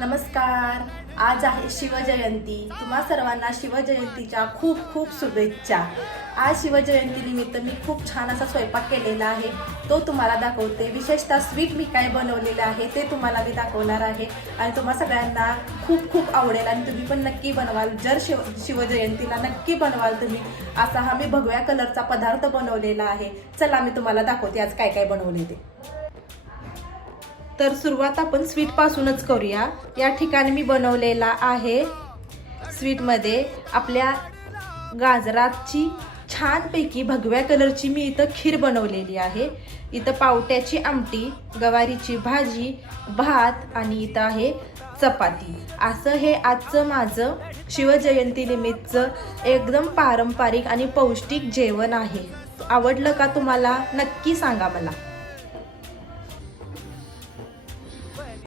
नमस्कार. आज आहे शिवजयंती. तुम्हा सर्वांना शिवजयंतीच्या खूप खूप शुभेच्छा. आज शिवजयंती निमित्त मी खूप छान असा स्वयंपाक केलेला आहे, तो तुम्हाला दाखवते. विशेषतः स्वीट मी काय बनवलेलं आहे ते तुम्हाला मी दाखवणार आहे आणि तुम्हा सगळ्यांना खूप खूप आवडेल आणि तुम्ही पण नक्की बनवाल. जर शिवजयंतीला नक्की बनवाल तुम्ही. असा हा मी भगव्या कलरचा पदार्थ बनवलेला आहे. चला मी तुम्हाला दाखवते आज काय काय बनवले ते. तर सुरुवात आपण स्वीट पासूनच करूया. या ठिकाणी मी बनवलेला आहे स्वीटमध्ये आपल्या गाजराची छानपैकी भगव्या कलरची मी इथं खीर बनवलेली आहे. इथं पावट्याची आमटी, गवारीची भाजी, भात आणि इथं आहे चपाती. असं हे आजचं माझं शिवजयंतीनिमित्तचं एकदम पारंपरिक आणि पौष्टिक जेवण आहे. आवडलं का तुम्हाला? नक्की सांगा मला.